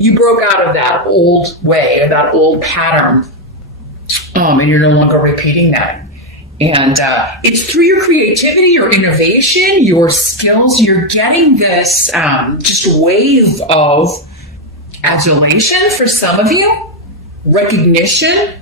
you broke out of that old way, or that old pattern, and you're no longer repeating that. And it's through your creativity, your innovation, your skills, you're getting this just wave of adulation for some of you, recognition.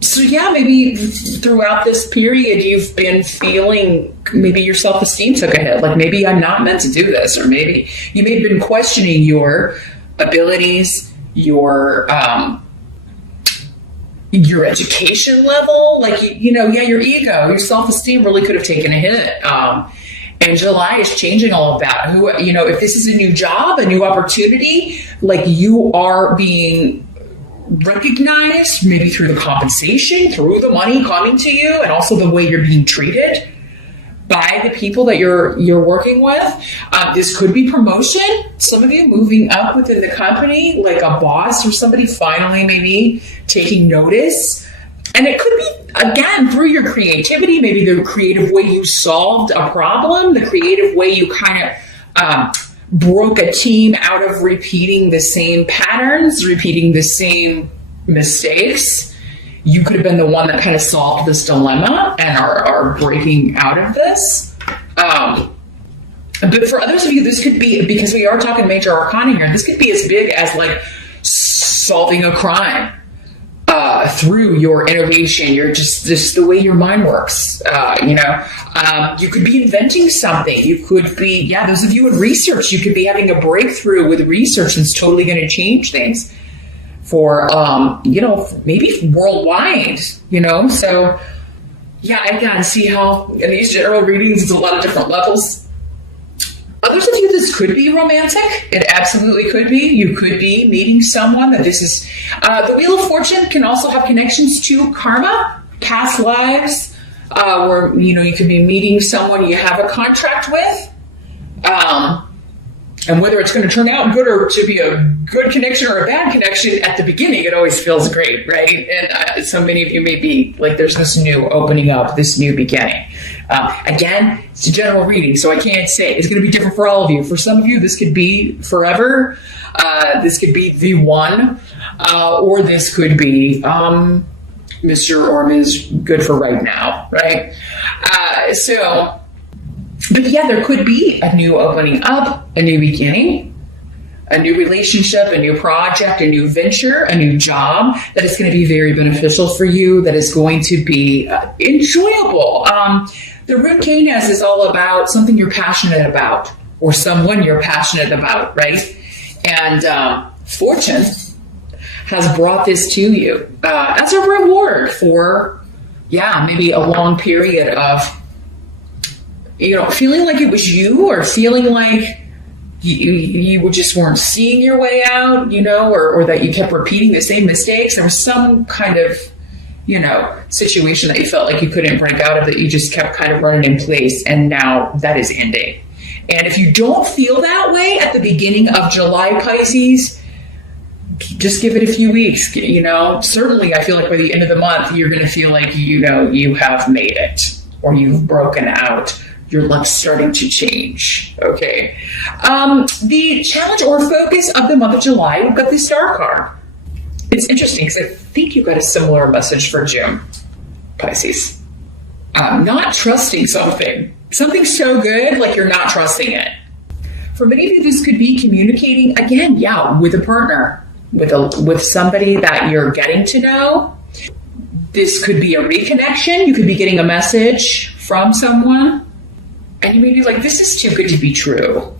So yeah, maybe throughout this period, you've been feeling maybe your self-esteem took a hit. Like, maybe I'm not meant to do this, or maybe you may have been questioning your abilities, your education level. Like, your ego, your self-esteem really could have taken a hit. And July is changing all of that. If this is a new job, a new opportunity, like, you are being recognized, maybe through the compensation, through the money coming to you, and also the way you're being treated by the people that you're working with. This could be promotion. Some of you moving up within the company, like a boss or somebody finally maybe taking notice. And it could be, again, through your creativity, maybe the creative way you solved a problem, the creative way you kind of broke a team out of repeating the same patterns, repeating the same mistakes. You could have been the one that kind of solved this dilemma and are breaking out of this. But for others of you, this could be, because we are talking major arcana here, this could be as big as like solving a crime through your innovation. You're just the way your mind works. You could be inventing something. You could be, those of you in research, you could be having a breakthrough with research that's totally going to change things for, maybe worldwide, So, I can see how in these general readings, it's a lot of different levels. Others of you, this could be romantic. It absolutely could be. You could be meeting someone that this is... the Wheel of Fortune can also have connections to karma, past lives, where, you could be meeting someone you have a contract with. And whether it's going to turn out good or to be a good connection or a bad connection, at the beginning, it always feels great, right? And so many of you may be like, there's this new opening up, this new beginning. Again, it's a general reading, so I can't say. It's going to be different for all of you. For some of you, this could be forever. This could be the one. Or this could be Mr. or Ms. Good for right now, right? But there could be a new opening up, a new beginning, a new relationship, a new project, a new venture, a new job that is going to be very beneficial for you, that is going to be enjoyable. The rune Canis is all about something you're passionate about, or someone you're passionate about, right? And fortune has brought this to you as a reward for, maybe a long period of, feeling like it was you, or feeling like you just weren't seeing your way out, or that you kept repeating the same mistakes. There was some kind of, situation that you felt like you couldn't break out of, that you just kept kind of running in place, and now that is ending. And if you don't feel that way at the beginning of July, Pisces, just give it a few weeks. Certainly I feel like by the end of the month, you're going to feel like, you have made it, or you've broken out. Your luck's starting to change. Okay. The challenge or focus of the month of July, we've got the Star card. It's interesting because I think you got a similar message for June, Pisces. Not trusting something so good, like you're not trusting it. For many of you, this could be communicating again, with a partner, with somebody that you're getting to know. This could be a reconnection. You could be getting a message from someone, and you may be like, this is too good to be true.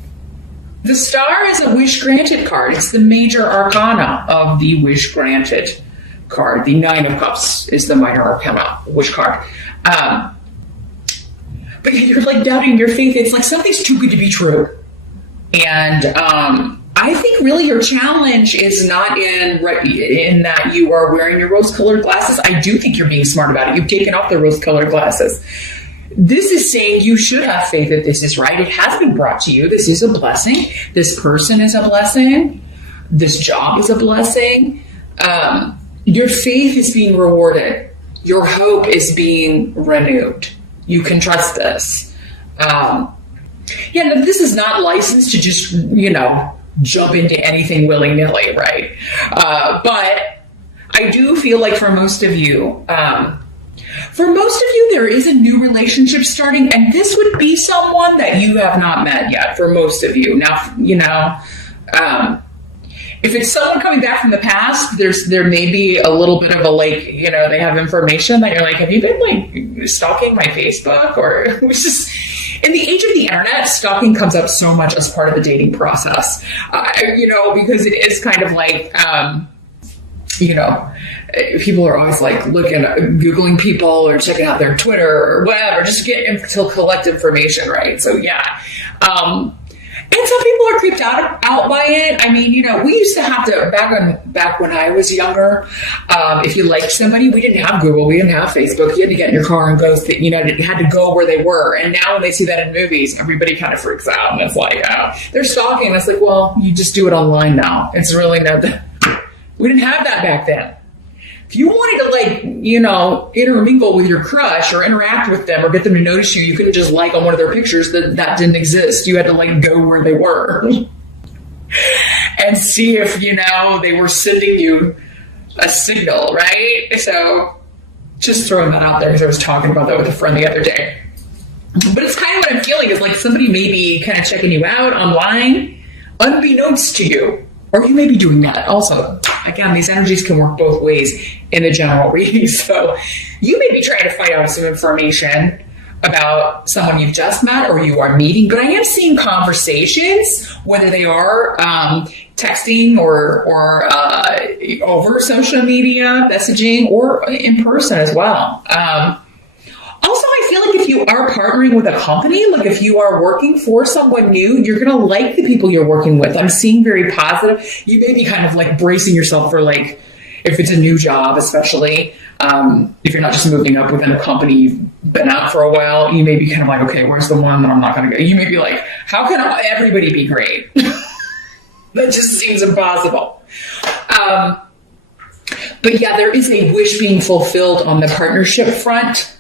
The Star is a wish granted card. It's the major arcana of the wish granted card. The Nine of Cups is the minor arcana wish card. But you're like doubting your faith. It's like something's too good to be true. And I think really your challenge is not in that you are wearing your rose-colored glasses. I do think you're being smart about it. You've taken off the rose-colored glasses. This is saying you should have faith that this is right. It has been brought to you. This is a blessing. This person is a blessing. This job is a blessing. Your faith is being rewarded. Your hope is being renewed. You can trust this. No, this is not licensed to just, jump into anything willy-nilly, right? But I do feel like for most of you, there is a new relationship starting, and this would be someone that you have not met yet for most of you. Now, you know, if it's someone coming back from the past, there may be a little bit of a, like, you know, they have information that you're like, have you been like stalking my Facebook? Or which is, in the age of the internet, stalking comes up so much as part of the dating process, you know, because it is kind of like, you know, people are always like Googling people or checking out their Twitter or whatever, just to collect information, right? So yeah. And some people are creeped out by it. I mean, you know, we used to have to, back when I was younger, if you liked somebody, we didn't have Google, we didn't have Facebook. You had to get in your car and go, you know, you had to go where they were. And now when they see that in movies, everybody kind of freaks out. And it's like, they're stalking. It's like, well, you just do it online now. It's really not that. We didn't have that back then. If you wanted to, like, you know, intermingle with your crush or interact with them or get them to notice you, you couldn't just like on one of their pictures. That didn't exist. You had to, like, go where they were and see if, you know, they were sending you a signal, right? So just throwing that out there because I was talking about that with a friend the other day. But it's kind of what I'm feeling is like somebody may be kind of checking you out online unbeknownst to you. Or you may be doing that also. Again, these energies can work both ways in the general reading. So you may be trying to find out some information about someone you've just met or you are meeting. But I am seeing conversations, whether they are texting or over social media, messaging, or in person as well. Also, I feel like if you are partnering with a company, like if you are working for someone new, you're going to like the people you're working with. I'm seeing very positive. You may be kind of like bracing yourself for, like, if it's a new job, especially if you're not just moving up within a company you've been out for a while, you may be kind of like, okay, where's the one that I'm not going to go? You may be like, how can everybody be great? That just seems impossible. But yeah, there is a wish being fulfilled on the partnership front.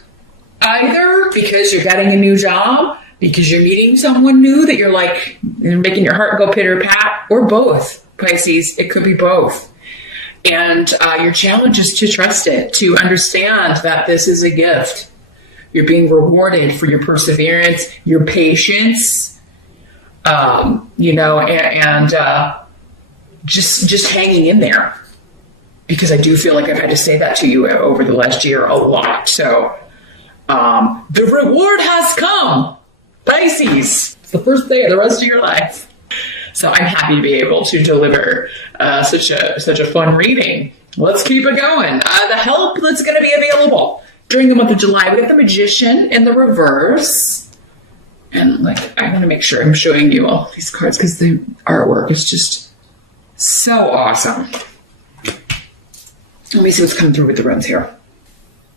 Either because you're getting a new job, because you're meeting someone new that you're like, you're making your heart go pitter pat, or both, Pisces. It could be both. And your challenge is to trust it, to understand that this is a gift. You're being rewarded for your perseverance, your patience, you know, and just hanging in there. Because I do feel like I've had to say that to you over the last year a lot. So the reward has come, Pisces. It's the first day of the rest of your life. So I'm happy to be able to deliver such a fun reading. Let's keep it going. The help that's going to be available during the month of July. We got the Magician in the reverse. And like, I want to make sure I'm showing you all these cards because the artwork is just so awesome. Let me see what's coming through with the runes here.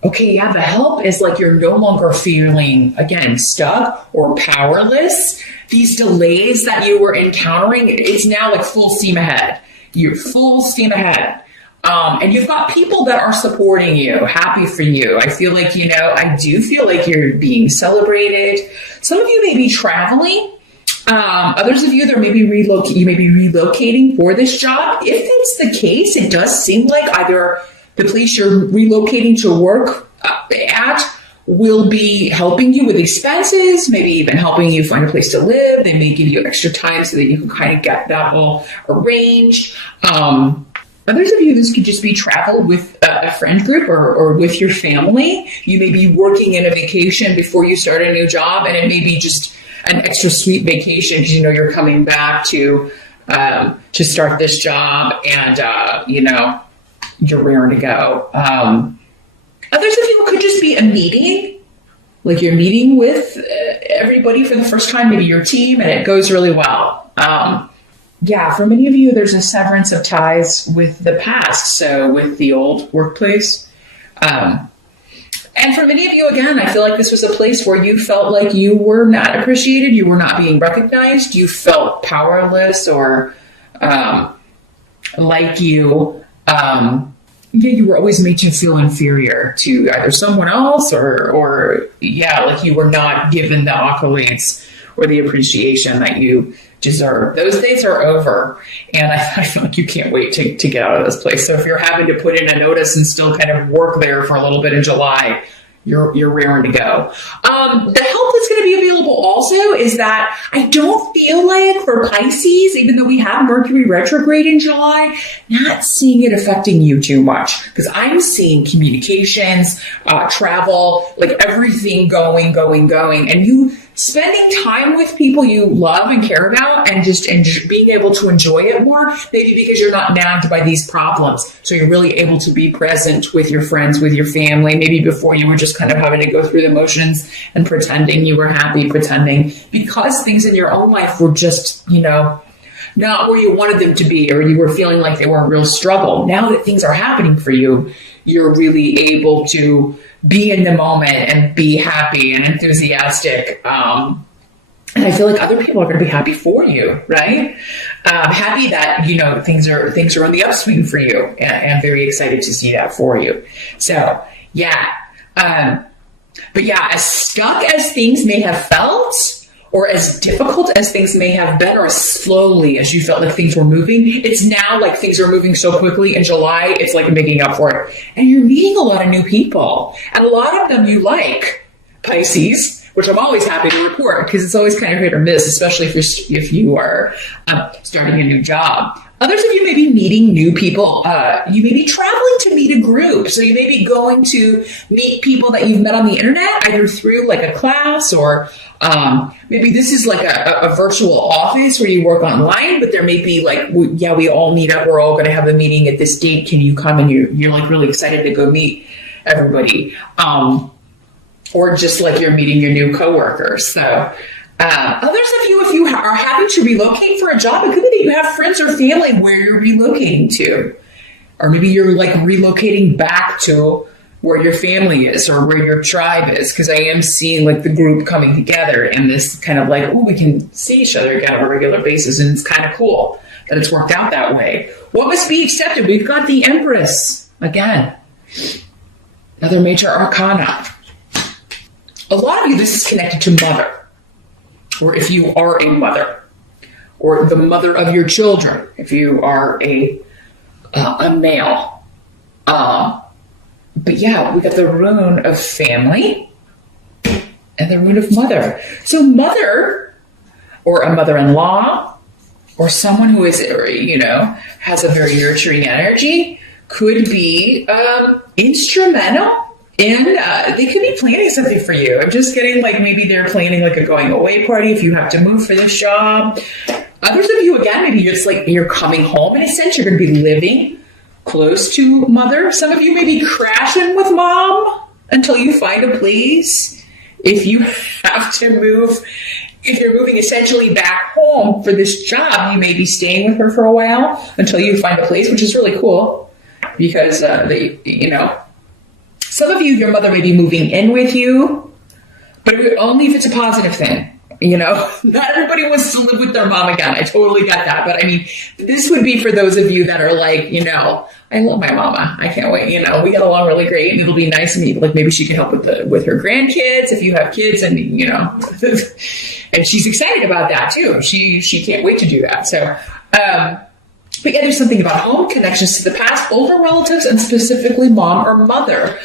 Okay, yeah, the help is like you're no longer feeling, again, stuck or powerless. These delays that you were encountering, it's now like full steam ahead. You're full steam ahead. And you've got people that are supporting you, happy for you. I feel like, you know, I do feel like you're being celebrated. Some of you may be traveling. Others of you, you may be relocating for this job. If it's the case, it does seem like either the place you're relocating to work at will be helping you with expenses, maybe even helping you find a place to live. They may give you extra time so that you can kind of get that all arranged. Others of you, this could just be travel with a friend group or with your family. You may be working in a vacation before you start a new job, and it may be just an extra sweet vacation because you know you're coming back to start this job, and you know you're raring to go. Others of you could just be a meeting, like you're meeting with everybody for the first time, maybe your team, and it goes really well. Yeah, for many of you, there's a severance of ties with the past, so with the old workplace. And for many of you, again, I feel like this was a place where you felt like you were not appreciated, you were not being recognized, you felt powerless, or like you were always made to feel inferior to either someone else or like you were not given the accolades or the appreciation that you deserve. Those days are over, and I feel like you can't wait to get out of this place. So if you're having to put in a notice and still kind of work there for a little bit in July, you're raring to go. The help that's going to be available also is that I don't feel like for Pisces, even though we have Mercury retrograde in July, not seeing it affecting you too much, because I'm seeing communications, travel, like everything going, and you spending time with people you love and care about, and just being able to enjoy it more, maybe because you're not nagged by these problems. So you're really able to be present with your friends, with your family. Maybe before you were just kind of having to go through the motions and pretending you were happy, pretending because things in your own life were just, not where you wanted them to be, or you were feeling like they were a real struggle. Now that things are happening for you, you're really able to be in the moment and be happy and enthusiastic. And I feel like other people are going to be happy for you, right? Happy that, things are on the upswing for you, and I'm very excited to see that for you. So, yeah. But yeah, as stuck as things may have felt, or as difficult as things may have been, or as slowly as you felt like things were moving, it's now like things are moving so quickly in July, it's like making up for it. And you're meeting a lot of new people, and a lot of them you like, Pisces, which I'm always happy to report, because it's always kind of hit or miss, especially if you are starting a new job. Others of you may be meeting new people. You may be traveling to meet a group. So you may be going to meet people that you've met on the internet, either through like a class, or maybe this is like a virtual office where you work online, but there may be like, we all meet up. We're all going to have a meeting at this date. Can you come? And you're like really excited to go meet everybody. Or just like you're meeting your new coworkers. So others of you, if you are having to relocate for a job, it could be that you have friends or family where you're relocating to. Or maybe you're like relocating back to where your family is or where your tribe is, because I am seeing like the group coming together and this kind of like, we can see each other again on a regular basis, and it's kind of cool that it's worked out that way. What must be accepted? We've got the Empress again, another major arcana. A lot of you, this is connected to mother, or if you are a mother, or the mother of your children, if you are a male. But yeah, we got the rune of family and the rune of mother. So mother, or a mother-in-law, or someone who is, has a very nurturing energy, could be instrumental in, they could be planning something for you. I'm just getting like, maybe they're planning like a going away party if you have to move for this job. Others of you, again, maybe it's like you're coming home in a sense, you're going to be living close to mother. Some of you may be crashing with mom until you find a place. If you have to move, if you're moving essentially back home for this job, you may be staying with her for a while until you find a place, which is really cool because some of you, your mother may be moving in with you, but only if it's a positive thing. Not everybody wants to live with their mom again. I totally get that. But I mean, this would be for those of you that are like, I love my mama. I can't wait. We get along really great, and it'll be nice to meet. Like maybe she can help with her grandkids if you have kids, and and she's excited about that too. She can't wait to do that. So, but yeah, there's something about home connections to the past, older relatives, and specifically mom or mother.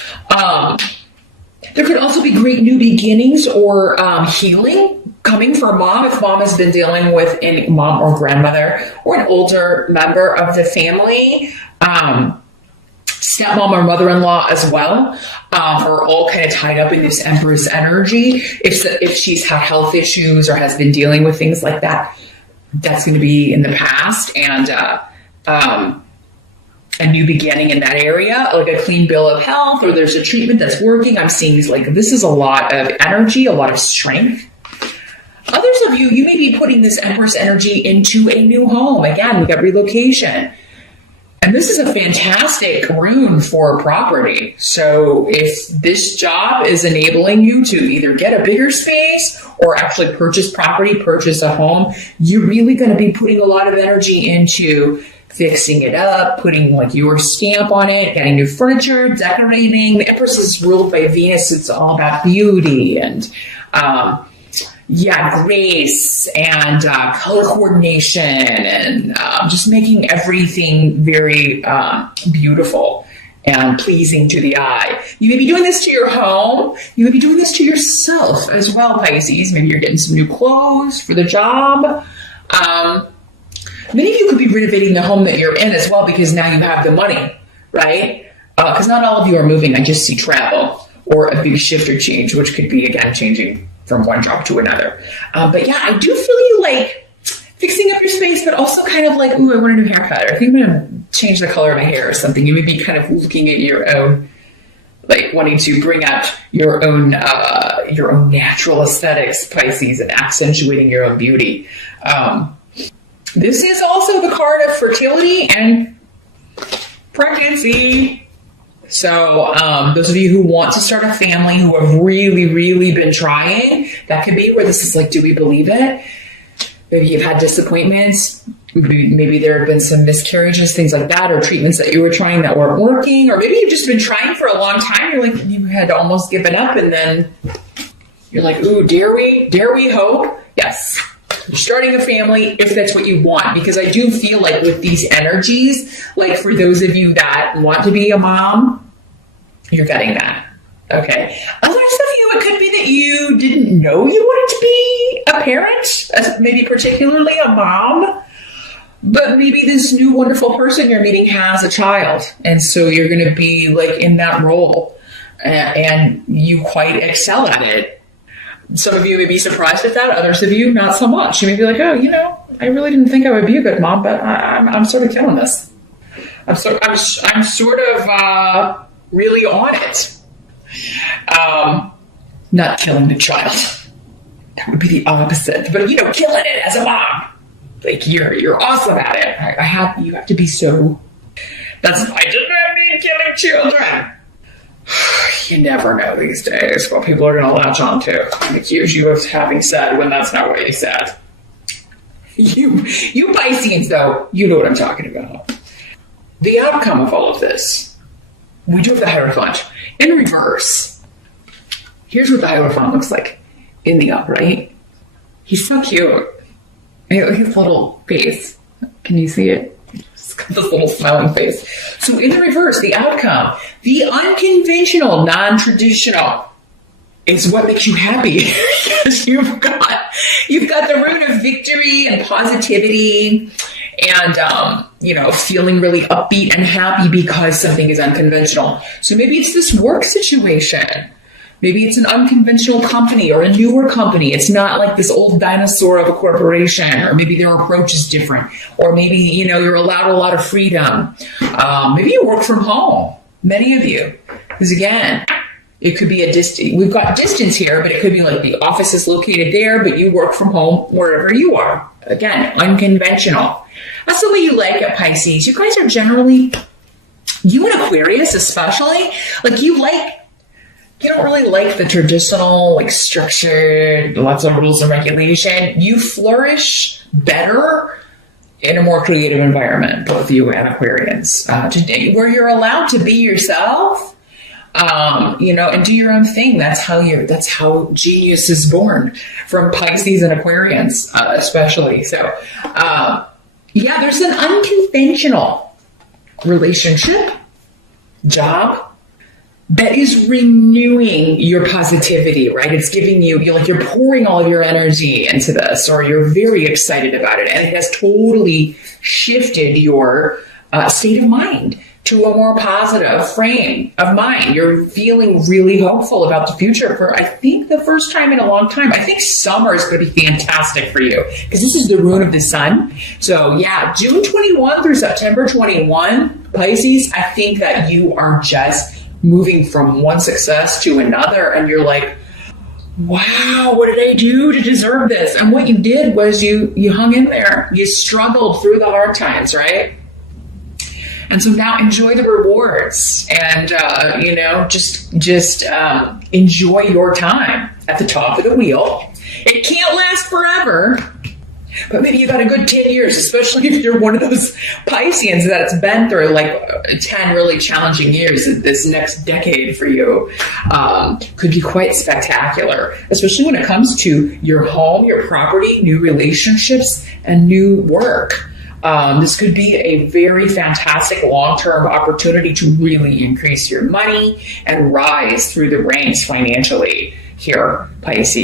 There could also be great new beginnings or healing coming from mom, if mom has been dealing with a mom or grandmother or an older member of the family, stepmom or mother-in-law as well, are all kind of tied up in this Empress energy. If she's had health issues or has been dealing with things like that, that's going to be in the past, and a new beginning in that area, like a clean bill of health, or there's a treatment that's working. I'm seeing this is a lot of energy, a lot of strength. Others of you may be putting this Empress energy into a new home. Again, we got relocation. And this is a fantastic rune for property. So if this job is enabling you to either get a bigger space or actually purchase property, purchase a home, you're really going to be putting a lot of energy into fixing it up, putting like your stamp on it, getting new furniture, decorating. The Empress is ruled by Venus. It's all about beauty and, grace and color coordination and just making everything very beautiful and pleasing to the eye. You may be doing this to your home. You may be doing this to yourself as well, Pisces. Maybe you're getting some new clothes for the job. Many of you could be renovating the home that you're in as well, because now you have the money, right? Because not all of you are moving. I just see travel or a big shift or change, which could be, again, changing from one job to another. But yeah, I do feel you like fixing up your space, but also kind of like, ooh, I want a new haircut. Or I think I'm going to change the color of my hair or something. You may be kind of looking at your own, like wanting to bring out your own natural aesthetics, Pisces, and accentuating your own beauty. This is also the card of fertility and pregnancy. So those of you who want to start a family, who have really, really been trying, that could be where this is like, do we believe it? Maybe you've had disappointments. Maybe there have been some miscarriages, things like that, or treatments that you were trying that weren't working. Or maybe you've just been trying for a long time. You're like, you had almost given up, and then you're like, ooh, dare we hope? Yes. You're starting a family if that's what you want, because I do feel like with these energies, like for those of you that want to be a mom, you're getting that. Okay. Others of you, it could be that you didn't know you wanted to be a parent, maybe particularly a mom, but maybe this new wonderful person you're meeting has a child. And so you're going to be like in that role and you quite excel at it. Some of you may be surprised at that. Others of you, not so much. You may be like, oh, I really didn't think I would be a good mom, but I'm sort of killing this. I'm sort of really on it. Not killing the child. That would be the opposite. But killing it as a mom. Like you're awesome at it. You have to be so. I did not mean killing children. You never know these days what people are going to latch on to and accuse you of having said when that's not what you said. You Pisces, though, you know what I'm talking about. The outcome of all of this, we do have the Hierophant in reverse. Here's what the Hierophant looks like in the upright. He's so cute. His little face. Can you see it? He's got this little smiling face. So in the reverse, the outcome, the unconventional, non-traditional, is what makes you happy. Because you've got the root of victory and positivity and, feeling really upbeat and happy because something is unconventional. So maybe it's this work situation. Maybe it's an unconventional company or a newer company. It's not like this old dinosaur of a corporation, or maybe their approach is different. Or maybe, you're allowed a lot of freedom. Maybe you work from home, many of you. Because again, it could be a distance. We've got distance here, but it could be like the office is located there, but you work from home wherever you are. Again, unconventional. That's the way you like it, Pisces. You guys are generally, you and Aquarius especially, like you don't really like the traditional, like structured, lots of rules and regulation. You flourish better in a more creative environment, both you and Aquarians, where you're allowed to be yourself, and do your own thing. That's how genius is born, from Pisces and Aquarians, especially. So, there's an unconventional relationship, job, that is renewing your positivity, right? It's giving you're pouring all of your energy into this, or you're very excited about it. And it has totally shifted your state of mind to a more positive frame of mind. You're feeling really hopeful about the future for, I think, the first time in a long time. I think summer is going to be fantastic for you because this is the rune of the sun. So June 21 through September 21, Pisces, I think that you are just moving from one success to another, and you're like, wow, what did I do to deserve this? And what you did was you hung in there. You struggled through the hard times, right? And so now enjoy the rewards and, just enjoy your time at the top of the wheel. It can't last forever. But maybe you got a good 10 years, especially if you're one of those Pisceans that's been through like 10 really challenging years. This next decade for you could be quite spectacular, especially when it comes to your home, your property, new relationships, and new work. This could be a very fantastic long-term opportunity to really increase your money and rise through the ranks financially here, Pisces.